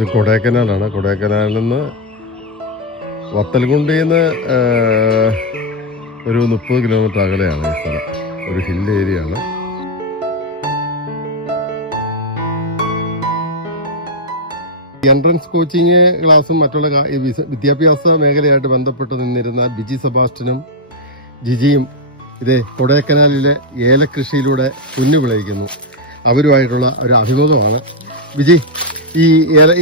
ഇത് കൊടൈക്കനാലാണ്. കൊടൈക്കനാലിൽ നിന്ന് വത്തൽകുണ്ടിയിൽ നിന്ന് ഒരു 30 കിലോമീറ്റർ അകലെയാണ് ഈ സ്ഥലം. ഒരു ഹിൽ ഏരിയ ആണ്. എൻട്രൻസ് കോച്ചിങ് ക്ലാസ്സും മറ്റുള്ള വിദ്യാഭ്യാസ മേഖലയായിട്ട് ബന്ധപ്പെട്ട് നിന്നിരുന്ന ബിജി സെബാസ്റ്റ്യനും ജിജിയും ഇതേ കൊടൈക്കനാലിലെ ഏലകൃഷിയിലൂടെ കുഞ്ഞു വിളയിക്കുന്നു. അവരുമായിട്ടുള്ള ഒരു അഭിമുഖമാണ്. ബിജി,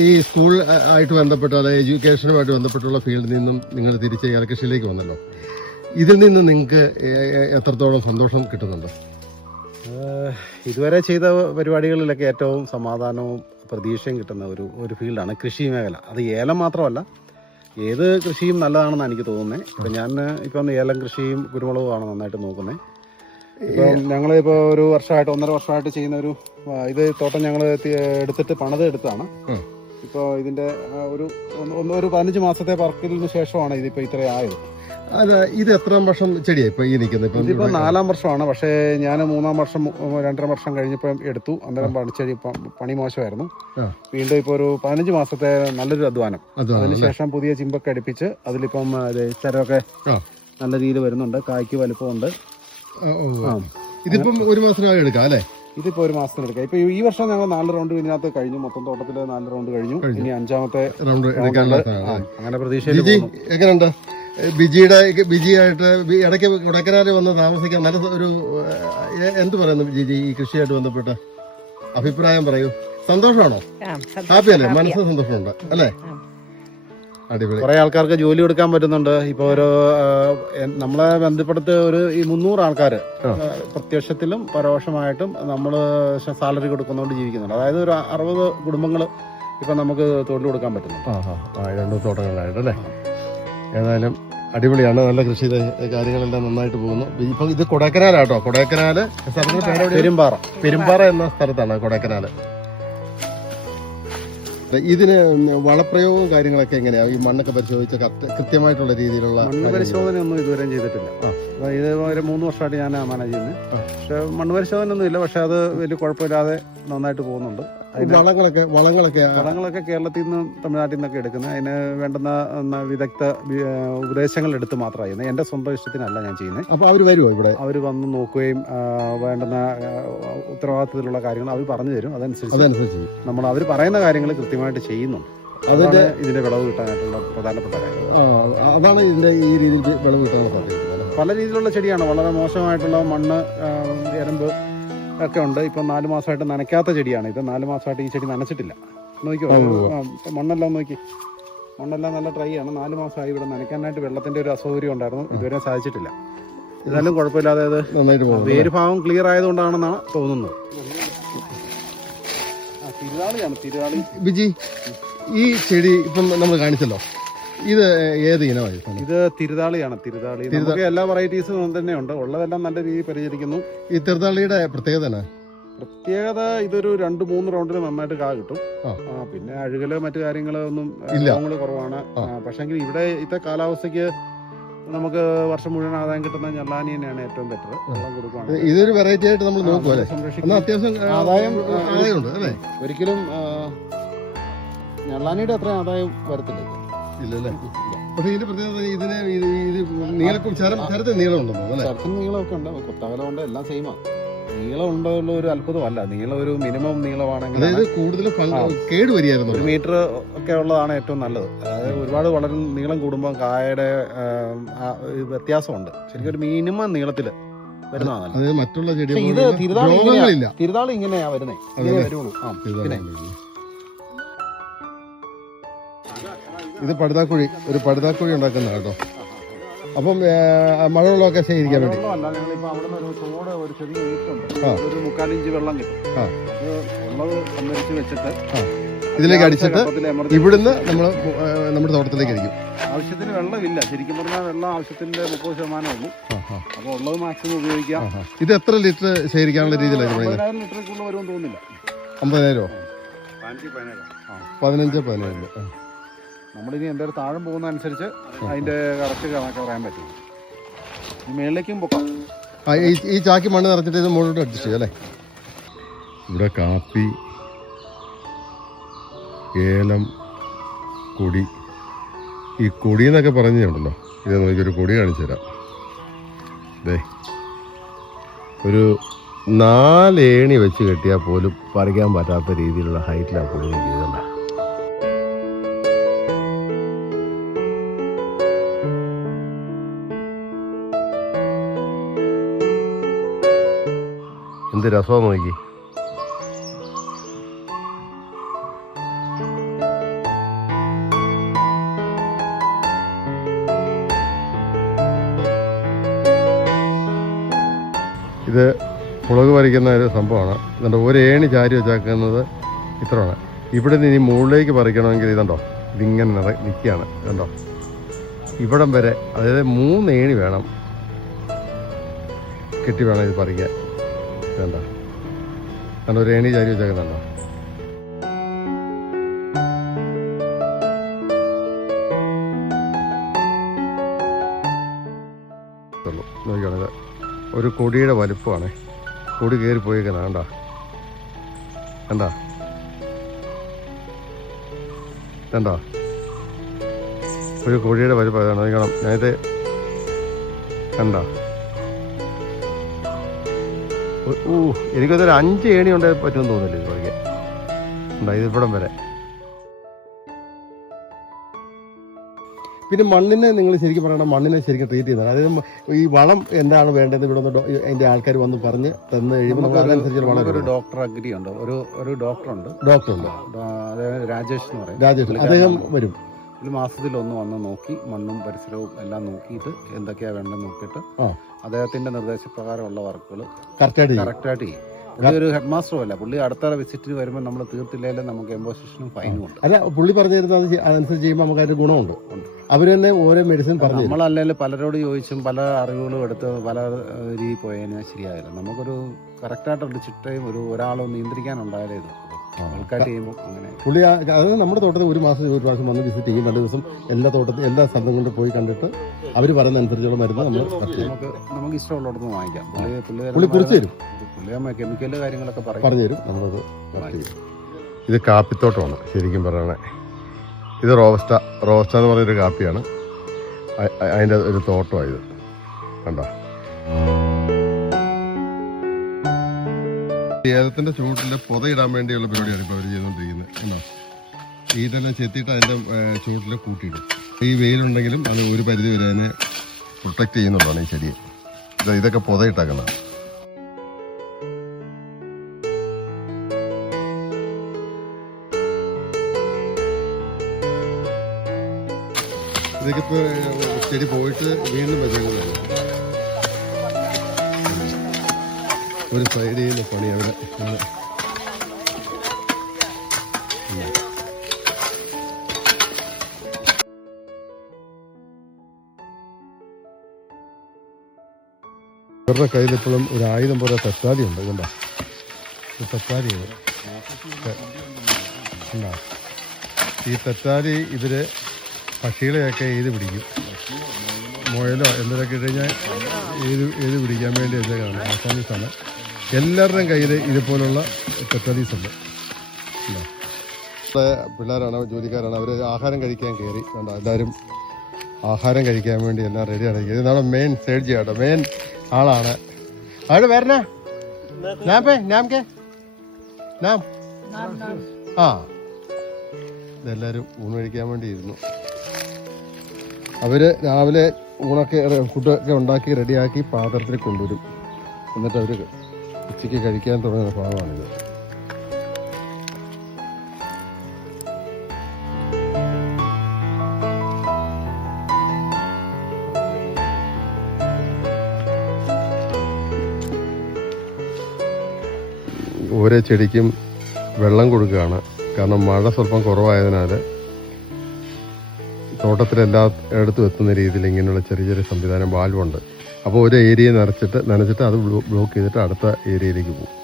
ഈ സ്കൂൾ ആയിട്ട് ബന്ധപ്പെട്ട അതായത് എഡ്യൂക്കേഷനുമായിട്ട് ബന്ധപ്പെട്ടുള്ള ഫീൽഡിൽ നിന്നും നിങ്ങൾ തിരിച്ച് ഏലകൃഷിയിലേക്ക് വന്നല്ലോ. ഇതിൽ നിന്ന് നിങ്ങൾക്ക് എത്രത്തോളം സന്തോഷം കിട്ടുന്നുണ്ട്? ഇതുവരെ ചെയ്ത പരിപാടികളിലൊക്കെ ഏറ്റവും സമാധാനവും പ്രതീക്ഷയും കിട്ടുന്ന ഒരു ഫീൽഡാണ് കൃഷി മേഖല. അത് ഏലം മാത്രമല്ല, ഏത് കൃഷിയും നല്ലതാണെന്ന് എനിക്ക് തോന്നുന്നത്. ഇപ്പം ഇപ്പം ഏലം കൃഷിയും കുരുമുളകുമാണ് നന്നായിട്ട് നോക്കുന്നത്. ഇപ്പം ഞങ്ങളിപ്പോൾ ഒരു വർഷമായിട്ട് 1.5 വർഷമായിട്ട് ചെയ്യുന്ന ഇത് തോട്ടം ഞങ്ങൾ എടുത്തിട്ട് എടുത്താണ്. ഇപ്പോൾ ഇതിൻ്റെ ഒരു 15 മാസത്തെ പറക്കലിന് ശേഷമാണ് ഇതിപ്പോൾ ഇത്രയും ആയത്. അത് ഇത് എത്രാം വർഷം ചെടിയാണ് ഇപ്പോൾ ഈ നിൽക്കുന്നത്? ഇതിപ്പോൾ 4ാം വർഷമാണ്. പക്ഷേ ഞാൻ 3ാം വർഷം 2.5 വർഷം കഴിഞ്ഞപ്പോൾ എടുത്തു. അന്നേരം പണി മോശമായിരുന്നു. വീണ്ടും ഇപ്പോൾ ഒരു 15 മാസത്തെ നല്ലൊരു അധ്വാനം. അതിനുശേഷം പുതിയ ചിമ്പൊക്കെ അടുപ്പിച്ച് അതിലിപ്പം ചരമൊക്കെ നല്ല രീതിയിൽ വരുന്നുണ്ട്. കായ്ക്ക് വലുപ്പമുണ്ട്. ഇതിപ്പം 1 മാസത്തിനകം എടുക്കാം അല്ലേ? ഇതിപ്പോൾ 1 മാസത്തിന് എടുക്കാം. ഇപ്പൊ ഈ വർഷം ഞങ്ങൾ 4 റൗണ്ട് ഇതിനകത്ത് കഴിഞ്ഞു. മൊത്തം തോട്ടത്തില് 4 റൗണ്ട് കഴിഞ്ഞു. ഇനി 5ാമത്തെ റൗണ്ട് അങ്ങനെ പ്രതീക്ഷയിൽ. എങ്ങനെയുണ്ട് ബിജിയായിട്ട് ഇടയ്ക്ക് കൊടൈക്കനാലിൽ വന്ന് താമസിക്കാൻ നല്ല ഒരു എന്ത് പറയുന്നു ജിജി? ഈ കൃഷിയായിട്ട് ബന്ധപ്പെട്ട അഭിപ്രായം പറയൂ. സന്തോഷമാണോ? ഹാപ്പിയല്ലേ? മനസ്സ് സന്തോഷമുണ്ട് അല്ലേ? അടിപൊളി. കുറെ ആൾക്കാർക്ക് ജോലി കൊടുക്കാൻ പറ്റുന്നുണ്ട്. ഇപ്പൊ നമ്മളെ ബന്ധപ്പെടുത്ത് ഈ 300 ആൾക്കാര് പ്രത്യക്ഷത്തിലും പരോക്ഷമായിട്ടും നമ്മള് സാലറി കൊടുക്കുന്നതുകൊണ്ട് ജീവിക്കുന്നുണ്ട്. അതായത് ഒരു 60 കുടുംബങ്ങൾ ഇപ്പൊ നമുക്ക് തൊഴിൽ കൊടുക്കാൻ പറ്റുന്നുണ്ട്. 2 തോട്ടങ്ങളിലായിട്ടല്ലേ? ഏതായാലും അടിപൊളിയാണ്. നല്ല കൃഷി കാര്യങ്ങളെല്ലാം നന്നായിട്ട് പോകുന്നു. ഇപ്പം ഇത് കൊടൈക്കനാലാട്ടോ. കൊടൈക്കനാല് പെരുമ്പാറ എന്ന സ്ഥലത്താണ് കൊടൈക്കനാല്. ഇതിന് വളപ്രയോഗവും കാര്യങ്ങളൊക്കെ എങ്ങനെയാ? ഈ മണ്ണൊക്കെ പരിശോധിച്ച കൃത്യമായിട്ടുള്ള രീതിയിലുള്ള മണ്ണ് പരിശോധനയൊന്നും ഇതുവരെ ചെയ്തിട്ടില്ല. ഇത് 3 വർഷമായിട്ട് ഞാൻ മാനേജ് ചെയ്യുന്നത്. പക്ഷെ മണ്ണ് പരിശോധന ഒന്നും ഇല്ല. പക്ഷെ അത് വലിയ കുഴപ്പമില്ലാതെ നന്നായിട്ട് പോകുന്നുണ്ട്. വളങ്ങളൊക്കെ കേരളത്തിൽ നിന്നും തമിഴ്നാട്ടിൽ നിന്നൊക്കെ എടുക്കുന്നത്. അതിന് വേണ്ടുന്ന വിദഗ്ധ ഉപദേശങ്ങൾ എടുത്ത് മാത്രമാണ്. എന്റെ സ്വന്തം ഇഷ്ടത്തിനല്ല ഞാൻ ചെയ്യുന്നത്. അപ്പൊ അവർ വരുമോ ഇവിടെ? അവർ വന്ന് നോക്കുകയും വേണ്ടുന്ന ഉത്തരവാദിത്തത്തിലുള്ള കാര്യങ്ങൾ അവർ പറഞ്ഞു തരും. അതനുസരിച്ച് നമ്മൾ അവർ പറയുന്ന കാര്യങ്ങൾ കൃത്യമായിട്ട് ചെയ്യുന്നുണ്ട്. അതിന്റെ ഇതിന്റെ വിളവ് കിട്ടാനായിട്ടുള്ള പ്രധാനപ്പെട്ട കാര്യം അതാണ്. ഇതിന്റെ ഈ രീതിയിൽ വിളവ് കിട്ടാൻ സാധിക്കുന്നത് പല രീതിയിലുള്ള ചെടിയാണ്. വളരെ മോശമായിട്ടുള്ള മണ്ണ്, എരമ്പ് ഒക്കെ ഉണ്ട്. ഇപ്പം 4 മാസമായിട്ട് നനയ്ക്കാത്ത ചെടിയാണ് ഇത്. 4 മാസമായിട്ട് ഈ ചെടി നനച്ചിട്ടില്ല. നോക്കിയോ, മണ്ണെല്ലാം നോക്കി. മണ്ണെല്ലാം നല്ല ഡ്രൈ ആണ്. 4 മാസമായി ഇവിടെ നനയ്ക്കാനായിട്ട് വെള്ളത്തിന്റെ ഒരു അസൗകര്യം ഉണ്ടായിരുന്നു. ഇതുവരെ സാധിച്ചിട്ടില്ല. എന്നാലും കുഴപ്പമില്ലാതെ വേര് ഭാഗം ക്ലിയർ ആയതുകൊണ്ടാണെന്നാണ് തോന്നുന്നത്. തിരുതാളി ബിജി, ഈ ചെടി ഇപ്പം നമ്മൾ കാണിച്ചല്ലോ, ഇത് ഏത് ഇനമായി? ഇത് തിരുതാളിയാണ്. തിരുതാളി നമുക്ക് എല്ലാ വെറൈറ്റീസും തന്നെ ഉണ്ട്. ഉള്ളതെല്ലാം നല്ല രീതിയിൽ പരിചരിക്കുന്നു. ഈ തിരുതാളിയുടെ പ്രത്യേകത ഇതൊരു 2-3 റൗണ്ടിൽ നന്നായിട്ട് കാ കിട്ടും. പിന്നെ അഴുകല് മറ്റു കാര്യങ്ങള് ഒന്നും കുറവാണ്. പക്ഷെങ്കിൽ ഇവിടെ ഇത്തെ കാലാവസ്ഥക്ക് നമുക്ക് വർഷം മുഴുവൻ ആദായം കിട്ടുന്ന ഞെള്ളാനി തന്നെയാണ് ഏറ്റവും ബെറ്റർ. വെള്ളം കൊടുക്കുകയാണ്. ഇതൊരു വെറൈറ്റി ആയിട്ട് നമ്മൾ നോക്കുമല്ലേ? അത്യാവശ്യം ആദായമുണ്ട് അല്ലേ? ഒരിക്കലും ഞെള്ളാനിയുടെ അത്ര ആദായം വരത്തില്ല. ഇല്ലല്ലേ? പക്ഷെ ഇതിന്റെ പ്രത്യേകത ചരത്തിന് നീളമൊക്കെ ഉണ്ട്. കൊത്തകലമുണ്ട്. എല്ലാം സെയിമാണ്. നീളം ഉണ്ടോ ഒരു അത്ഭുതമല്ല. നീളം ഒരു മിനിമം നീളമാണെങ്കിൽ കൂടുതൽ കേടുവരികയായിരുന്നു. 1 മീറ്റർ ഒക്കെ ഉള്ളതാണ് ഏറ്റവും നല്ലത്. അതായത് ഒരുപാട് വളരെ നീളം കൂടുമ്പോൾ കായയുടെ വ്യത്യാസമുണ്ട്. ശരിക്കും ഒരു മിനിമം നീളത്തില് വരുന്നതാണ്. മറ്റുള്ള തിരുതാളി ഇങ്ങനെയാ വരുന്നേ. ഇങ്ങനെ വരുള്ളൂ. ഇത് ഒരു പടുതാക്കുഴി ഉണ്ടാക്കുന്ന കേട്ടോ. അപ്പം മഴവെള്ളമൊക്കെ ശേഖരിക്കാൻ വേണ്ടി ഒരു 3/4 ഇഞ്ച് വെള്ളം കിട്ടും. ഉള്ളത് സംഭരിച്ച് വെച്ചിട്ട് ഇതിലേക്ക് അടിച്ചിട്ട് ഇവിടുന്ന് നമ്മുടെ തോട്ടത്തിലേക്ക് അടിക്കും. ആവശ്യത്തിന് വെള്ളമില്ല. ശരിക്കും പറഞ്ഞാൽ വെള്ളം ആവശ്യത്തിന്റെ 30% ഉള്ളൂ. അപ്പൊ ഉള്ളത് മാക്സിമം ഉപയോഗിക്കാം. ഇത് എത്ര ലിറ്റർ ശേഖരിക്കാനുള്ള രീതിയിലാണ്? 15,000 ലിറ്ററിൽ വരുമെന്ന് തോന്നുന്നില്ല. 50,000? 15,000. നമ്മളിനി എന്തായാലും താഴെ പോകുന്ന അനുസരിച്ച് അതിന്റെ കറക്റ്റ് കണക്ക് പറയാൻ പറ്റും. മേളിലേക്കും പൊക്കാം. ഈ ചാക്കി മണ്ണ് നിറച്ചിട്ട് ഇത് മുകളിലോട്ട് അഡ്ജസ്റ്റ് ചെയ്യാം അല്ലേ? ഇവിടെ കാപ്പി, ഏലം കൊടി. ഈ കൊടി എന്നൊക്കെ പറഞ്ഞുണ്ടല്ലോ, ഇത് നോക്കിയൊരു കൊടി കാണിച്ചു തരാം. അതെ, ഒരു 4 ഏണി വെച്ച് കെട്ടിയാൽ പോലും പറിക്കാൻ പറ്റാത്ത രീതിയിലുള്ള ഹൈറ്റിലാണ് കൊടി നിൽക്കുന്നത്. എന്ത് രസമാണ് നോക്കി. ഇത് മുളക് പറിക്കുന്ന ഒരു സംഭവമാണ്. ഇതുണ്ടോ, ഒരു ഏണി ചാരി വെച്ചാക്കുന്നത് ഇത്രയാണ്. ഇവിടെ നിന്ന് ഇനി മുകളിലേക്ക് പറിക്കണമെങ്കിൽ ഇതുണ്ടോ, ഇതിങ്ങനെ നിൽക്കുകയാണ്. ഇതുണ്ടോ, ഇവിടം വരെ, അതായത് 3 ഏണി വേണം കെട്ടി വേണം ഇത് പറിക്കാൻ. ഇതുണ്ടോ, കാരണം ഒരു ഏണി ചാരി വെച്ചേക്കുന്നുണ്ടോ. നോക്കിയാണിത് ഒരു കൊടിയുടെ വലുപ്പമാണ്. കൊടി കയറി പോയേക്കുന്ന കണ്ടാ കണ്ടാ കണ്ടാ ഒരു കൊടിയുടെ വലുപ്പം അതാണ്. നോക്കണം, ഞാനിത് കണ്ടാ. എനിക്കതൊരു 5 ഏണി ഉണ്ടേ പറ്റുമെന്ന് തോന്നില്ല ഇത് പറിക്കാൻ. ഉണ്ടാ, ഇത് ഇവിടം വരെ. പിന്നെ മണ്ണിനെ നിങ്ങൾ ശരിക്കും പറയണം, മണ്ണിനെ ശരിക്കും ട്രീറ്റ് ചെയ്യുന്നത്. അതായത് ഈ വളം എന്താണ് വേണ്ടത് ഇവിടെ നിന്ന് അതിൻ്റെ ആൾക്കാർ വന്ന് പറഞ്ഞ് തന്നു കഴിയുമ്പോൾ അതനുസരിച്ച് വളം. ഒരു ഡോക്ടർ അഗ്രി ഉണ്ട്, ഒരു ഡോക്ടറുണ്ട്. അതായത് രാജേഷ് എന്ന് പറയും. രാജേഷ് അദ്ദേഹം വരും. ഒരു മാസത്തിൽ ഒന്ന് വന്ന് നോക്കി മണ്ണും പരിസരവും എല്ലാം നോക്കിയിട്ട് എന്തൊക്കെയാ വേണ്ടെന്ന് നോക്കിയിട്ട് അദ്ദേഹത്തിന്റെ നിർദ്ദേശപ്രകാരമുള്ള വർക്കുകൾ കറക്റ്റായിട്ട് ചെയ്യും. പുള്ളി ഒരു ഹെഡ് മാസ്റ്ററും അല്ല, പുള്ളി അടുത്ത വിസിറ്റിന് വരുമ്പോൾ നമ്മൾ തീർത്തില്ലെങ്കിൽ നമുക്ക് എംബോസിഷനും ഫൈനും ഉണ്ട്. അല്ല, പുള്ളി പറഞ്ഞു തരുന്നത് അതനുസരിച്ച് ചെയ്യുമ്പോൾ നമുക്ക് അതിന്റെ ഗുണമുണ്ട്. അവർ തന്നെ ഓരോ മെഡിസിൻ പറഞ്ഞു. നമ്മളല്ലെങ്കിൽ പലരോട് ചോദിച്ചും പല അറിവുകളും എടുത്ത് പല രീതി പോയതിന് ശരിയായില്ല. നമുക്കൊരു കറക്റ്റായിട്ടൊരു ചിട്ടയും ഒരാളും നിയന്ത്രിക്കാനുണ്ടായാലേ ഇത് ആൾക്കാർ ചെയ്യുമ്പോൾ അങ്ങനെ. പുള്ളി അതായത് നമ്മുടെ തോട്ടത്തിൽ ഒരു മാസം ഒരു പ്രാവശ്യം വന്ന് വിസിറ്റ് ചെയ്യും. 2 ദിവസം എല്ലാ തോട്ടത്തിൽ എല്ലാ സ്ഥലത്തും കൊണ്ട് പോയി കണ്ടിട്ട് അവർ പറയുന്ന അനുസരിച്ചുള്ള മരുന്ന് നമുക്ക് ഇഷ്ടമുള്ളിടത്ത് വാങ്ങിക്കാം. പുള്ളി കുറിച്ച് തരും. കെമിക്കല് കാര്യങ്ങളൊക്കെ പറഞ്ഞു തരും. നമ്മളത് ഇത് കാപ്പിത്തോട്ടമാണ് ശരിക്കും പറയണേ. ഇത് റോബസ്റ്റ എന്ന് പറഞ്ഞൊരു കാപ്പിയാണ്. അതിൻ്റെ ഒരു തോട്ടമാണ് ഇത്. കണ്ടോ, ഏലത്തിൻ്റെ ചുവട്ടിൽ പുതയിടാൻ വേണ്ടിയുള്ള പരിപാടിയാണ് ഇപ്പോൾ അവർ ചെയ്തുകൊണ്ടിരിക്കുന്നത്. എന്നാ ഇതെല്ലാം ചെത്തിയിട്ട് അതിൻ്റെ ചുവട്ടിൽ കൂട്ടിയിടും. ഈ വെയിലുണ്ടെങ്കിലും അത് ഒരു പരിധി വരെ അതിനെ പ്രൊട്ടക്റ്റ് ചെയ്യുന്നുള്ളതാണ് ഈ ചെടിയെ. ഇതൊക്കെ പുതയിട്ടാക്കുന്നത്. ഇതൊക്കെ ഇപ്പോൾ ചെടി പോയിട്ട് വീണ്ടും വെച്ചേക്കുന്നതാണ്. ഒരു സൈഡിൽ നിന്ന് പണി അവിടെ ഇവരുടെ കയ്യിലിപ്പോഴും ഒരു ആയുധം പോലെ തക്കാളി ഉണ്ട്. കണ്ടോ, തക്കാളിയാണ്. ഈ തക്കാളി ഇവര് പക്ഷികളെയൊക്കെ ഏത് പിടിക്കും, മുയലോ എന്തൊക്കെ ഇട്ട് കഴിഞ്ഞാൽ ഏത് പിടിക്കാൻ വേണ്ടി വെച്ചേക്കാണ്. ആസാമീസാണ്. എല്ലാവരുടെയും കയ്യിൽ ഇതുപോലുള്ള തക്കാളീസ് ഉണ്ട്. പിള്ളേരാണ്, ജോലിക്കാരാണ്. അവർ ആഹാരം കഴിക്കാൻ കയറി. കണ്ടോ, എല്ലാവരും ആഹാരം കഴിക്കാൻ വേണ്ടി എല്ലാം റെഡിയാണ്. ഇത് നമ്മുടെ മെയിൻ സൈഡ് ചെയ്യാട്ടോ, മെയിൻ ആളാണ്. അവിടെ വരണേ ഇതെല്ലാവരും ഊണ് കഴിക്കാൻ വേണ്ടി ഇരുന്നു. അവർ രാവിലെ ഊണൊക്കെ ഫുഡൊക്കെ ഉണ്ടാക്കി റെഡിയാക്കി പാത്രത്തിൽ കൊണ്ടുവരും. എന്നിട്ട് അവർ ഉച്ചയ്ക്ക് കഴിക്കാൻ തുടങ്ങുന്ന ഭാഗമാണിത്. ഓരോ ചെടിക്കും വെള്ളം കൊടുക്കുകയാണ്. കാരണം മഴ സ്വല്പം കുറവായതിനാൽ തോട്ടത്തിലെല്ലായിടത്തും എത്തുന്ന രീതിയിൽ ഇങ്ങനെയുള്ള ചെറിയ ചെറിയ സംവിധാനം വാൽവുണ്ട്. അപ്പോൾ ഒരു ഏരിയ നനച്ചിട്ട് അത് ബ്ലോക്ക് ചെയ്തിട്ട് അടുത്ത ഏരിയയിലേക്ക് പോകും.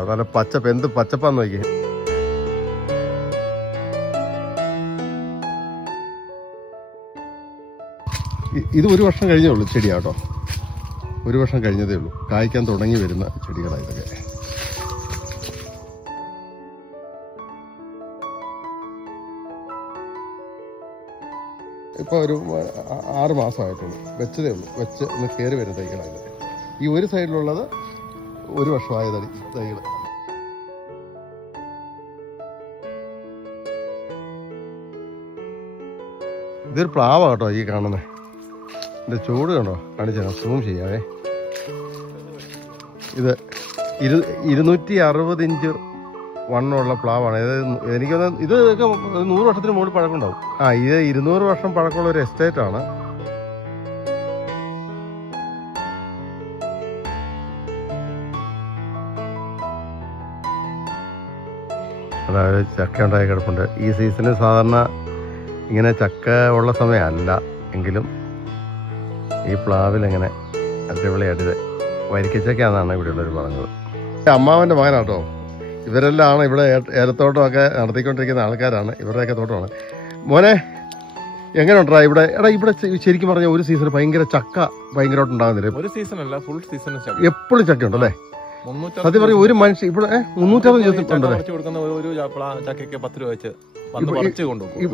കേട്ടോ, നല്ല പച്ചപ്പ്, എന്ത് പച്ചപ്പാന്ന് നോക്കി. ഇത് 1 വർഷം കഴിഞ്ഞേ ഉള്ളൂ ചെടിയാട്ടോ, 1 വർഷം കഴിഞ്ഞതേ ഉള്ളൂ. കായ്ക്കാൻ തുടങ്ങി വരുന്ന ചെടികളാണ് ഇതൊക്കെ. ഇപ്പോൾ ഒരു 6 മാസമായിട്ടുള്ളൂ, വെച്ചതേ ഉള്ളൂ. വെച്ച് ഒന്ന് കയറി വരുന്ന തൈകളാണ്. ഈ ഒരു സൈഡിലുള്ളത് 1 വർഷമായ തൈകൾ. ഇതൊരു പ്ലാവാ കേട്ടോ ഈ കാണുന്നത്. ഇതിൻ്റെ ചൂട് കണ്ടോ, കാണിച്ചാൽ സൂം ചെയ്യാവേ. ഇത് 260 ഇഞ്ച് വണ്ണമുള്ള പ്ലാവാണ്. എനിക്കൊന്ന് ഇതൊക്കെ 100 വർഷത്തിന് മുകളിൽ പഴക്കമുണ്ടാവും. ഇത് 200 വർഷം പഴക്കമുള്ള ഒരു എസ്റ്റേറ്റ് ആണ്. അതായത് ചക്ക ഉണ്ടായി കിടപ്പുണ്ട്. ഈ സീസണിൽ സാധാരണ ഇങ്ങനെ ചക്ക ഉള്ള സമയമല്ല എങ്കിലും ഈ പ്ലാവിലെങ്ങനെ അടിപൊളിയായിട്ട് വരിക്കച്ചക്കയാണെന്നാണ് ഇവിടെയുള്ളവർ പറഞ്ഞത്. അമ്മാവൻ്റെ മകനാട്ടോ. ഇവരെല്ലാം ഇവിടെ ഏലത്തോട്ടമൊക്കെ നടത്തിക്കൊണ്ടിരിക്കുന്ന ആൾക്കാരാണ്. ഇവരുടെയൊക്കെ തോട്ടമാണ്. മോനെ എങ്ങനെയുണ്ടാ ഇവിടെ? ഇവിടെ ശരിക്കും പറഞ്ഞാൽ ഒരു സീസൺ ഭയങ്കര ചക്ക ഭയങ്കരമായിട്ട് ഉണ്ടാകുന്നില്ല. ഒരു സീസണല്ല, ഫുൾ സീസൺ എപ്പോഴും ചക്ക ഉണ്ടല്ലേ? സത്യം പറഞ്ഞ ഒരു മനുഷ്യൻ ഇവിടെ 360 ദിവസം ഉണ്ടല്ലേ? ഒരു ചക്കയ്ക്ക് 10 രൂപ വെച്ച്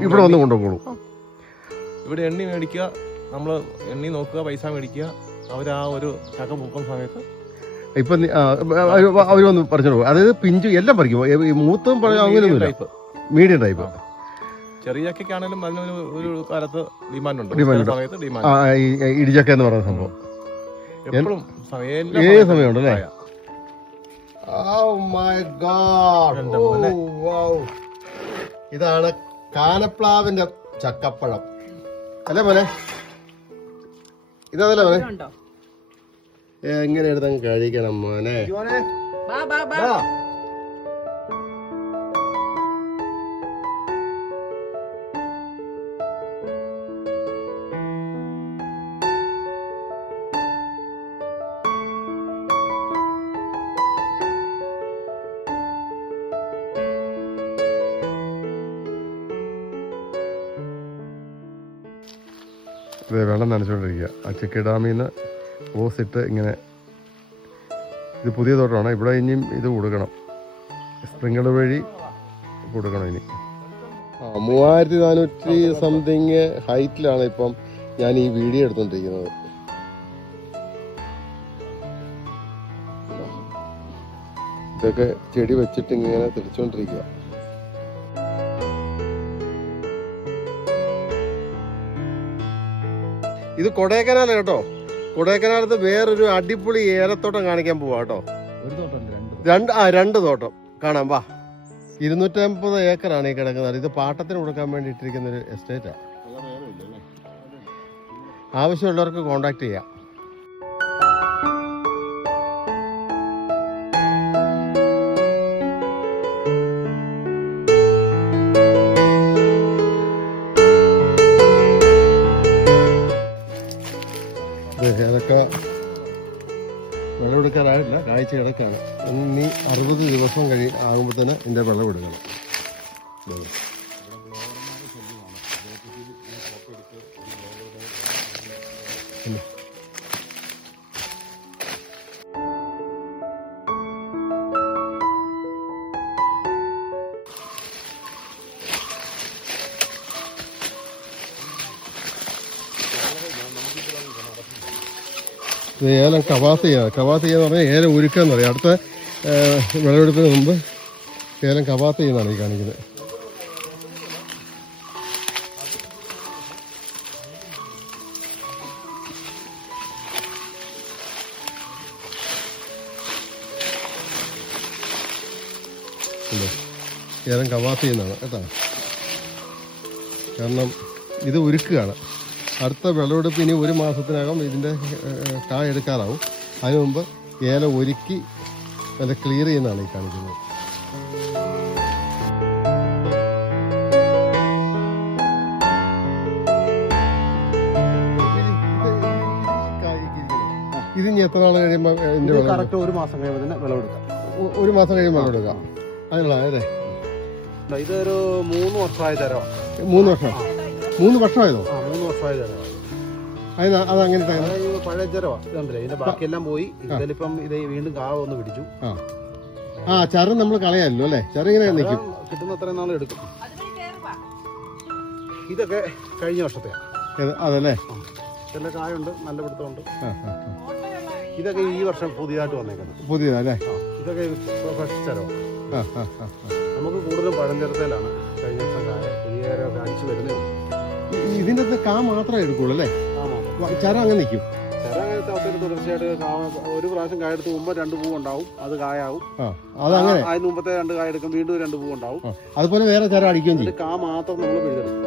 ഇവിടെ വന്ന് കൊണ്ടുപോകുള്ളൂ. ഇവിടെ എണ്ണി മേടിക്കുക, നമ്മൾ എണ്ണി നോക്കുക, പൈസ മേടിക്കുക. അവർ ആ ഒരു ചക്ക പൂക്കുന്ന സമയത്ത് ഇപ്പൊ അവർ വന്ന് പറിച്ചോളൂ. അതായത് പിഞ്ചു എല്ലാം പറിക്കും. മൂത്തും പറയാം അങ്ങനെയൊന്നുമില്ല, മീഡിയം ടൈപ്പ്. ചെറിയ ചക്കയ്ക്കാണെങ്കിലും അതിന് ഒരു കാലത്ത് ഡിമാൻഡ് സമയത്ത് ഡിമാൻഡ്. ഇടിച്ചക്ക എന്ന് പറയുന്ന സംഭവം എപ്പോഴും ഏത് സമയം ഉണ്ടല്ലേ? ഇതാണ് കാനപ്ലാവിന്റെ ചക്കപ്പഴം അല്ലേ മോനെ? ഇതല്ലേ മോനെ? എങ്ങനെ എടുത്തങ്ങ് കഴിക്കണം മോനെ. ഇത് വെള്ളം നനച്ചുകൊണ്ടിരിക്കുക. ആ ചെക്ക് ഡാമിൽ നിന്ന് ഓസിട്ട് ഇങ്ങനെ. ഇത് പുതിയ തോട്ടമാണ്. ഇവിടെ ഇനിയും ഇത് കൊടുക്കണം, സ്പ്രിംഗിൾ വഴി കൊടുക്കണം ഇനി. 3400 സംതിങ് ഹൈറ്റിലാണ് ഇപ്പം ഞാൻ ഈ വീഡിയോ എടുത്തുകൊണ്ടിരിക്കുന്നത്. ഇതൊക്കെ ചെടി വെച്ചിട്ട് ഇങ്ങനെ തിരിച്ചുകൊണ്ടിരിക്കുക. ഇത് കൊടൈക്കനാൽ കേട്ടോ. കൊടൈക്കനാലത്ത് വേറൊരു അടിപൊളി ഏലത്തോട്ടം കാണിക്കാൻ പോവാ കേട്ടോ. 2 തോട്ടം കാണാം, വാ. 250 ഏക്കറാണ് ഈ കിടക്കുന്നത്. ഇത് പാട്ടത്തിന് കൊടുക്കാൻ വേണ്ടി ഇട്ടിരിക്കുന്ന ഒരു എസ്റ്റേറ്റാണ്. ആവശ്യമുള്ളവർക്ക് കോണ്ടാക്ട് ചെയ്യാം. ഏതൊക്കെ വിളവെടുക്കാനായിട്ടില്ല, കാഴ്ച കിടക്കാണ്. ഇനി 60 ദിവസം ആകുമ്പോൾ തന്നെ ഇതിൻ്റെ വിളവെടുക്കണം. ഏലം കവാസ് ചെയ്യുക. കവാസ് ചെയ്യുക പറഞ്ഞാൽ ഏലം ഒരുക്കാന്ന് പറയും. അടുത്ത വിളവെടുപ്പിന് മുമ്പ് ഏലം കവാസ് ചെയ്യുന്നതാണ് ഈ കാണിക്കുന്നത്. ഏലം കവാസ് ചെയ്യുന്നതാണ് കേട്ടോ. കാരണം ഇത് ഒരുക്കുകയാണ്. അടുത്ത വിളവെടുപ്പ് ഇനി 1 മാസത്തിനകം ഇതിൻ്റെ കായ എടുക്കാറാവും. അതിനു മുമ്പ് ഏലം ഒരുക്കി നല്ല ക്ലിയർ ചെയ്യുന്നതാണ് ഈ കാണിക്കുന്നത്. ഇത് ഇനി എത്ര നാൾ കഴിയുമ്പോൾ കറക്റ്റ് 1 മാസം കഴിയുമ്പോൾ തന്നെ വിളവെടുക്കാം. ഒരു മാസം കഴിയുമ്പോൾ വെള്ളം എടുക്കാം. അതിനുള്ള അല്ലേ? ഇതൊരു 3 വർഷമായ തരമാണ്. 3 വർഷം? 3 വർഷമായതോ? 3 വർഷമായ തരമാണ്. അതങ്ങനെ പഴയ ചരവാ. ഇതുണ്ടല്ലേ, ഇതിന്റെ ബാക്കിയെല്ലാം പോയി. ഇതിലിപ്പം ഇത് വീണ്ടും കാവ് ഒന്ന് പിടിച്ചു. ചരം നമ്മൾ കളയാമല്ലോ അല്ലേ? ചരം ഇങ്ങനെ നിൽക്കും. കിട്ടുന്ന അത്രയും നാൾ എടുക്കും. ഇതൊക്കെ കഴിഞ്ഞ വർഷത്തെയാണ്. അതല്ലേ? ഇതെല്ലാം കായുണ്ട്, നല്ല പിടുത്തമുണ്ട്. ഇതൊക്കെ ഈ വർഷം പുതിയതായിട്ട് വന്നേക്കുന്നത്. പുതിയതല്ലേ? ഇതൊക്കെ ഫ്രഷ് ചരവാണ്. നമുക്ക് കൂടുതലും പഴഞ്ചരത്തേലാണ് കഴിഞ്ഞ വർഷം കായ. പുതിയതൊക്കെ അടിച്ചു വരുന്നേ. ഇതിൻ്റെ അകത്ത് കാ മാത്രമേ എടുക്കുള്ളൂ അല്ലേ? ചരം അങ്ങനെ നിൽക്കും. ചര അങ്ങനത്തെ അവസ്ഥയിൽ തുടർച്ചയായിട്ട് ഒരു പ്രാവശ്യം കായ എടുത്ത് മുമ്പ് 2 പൂവ് ഉണ്ടാവും, അത് കായാവും. അതങ്ങനെ അതിന് മുമ്പത്തെ 2 കായ എടുക്കും, വീണ്ടും 2 പൂവ് ഉണ്ടാവും. അതുപോലെ വേറെ ചരം അടിക്കുകയും ചെയ്യും. കാ മാത്രം നമ്മൾ പിഴുതെടുക്കും.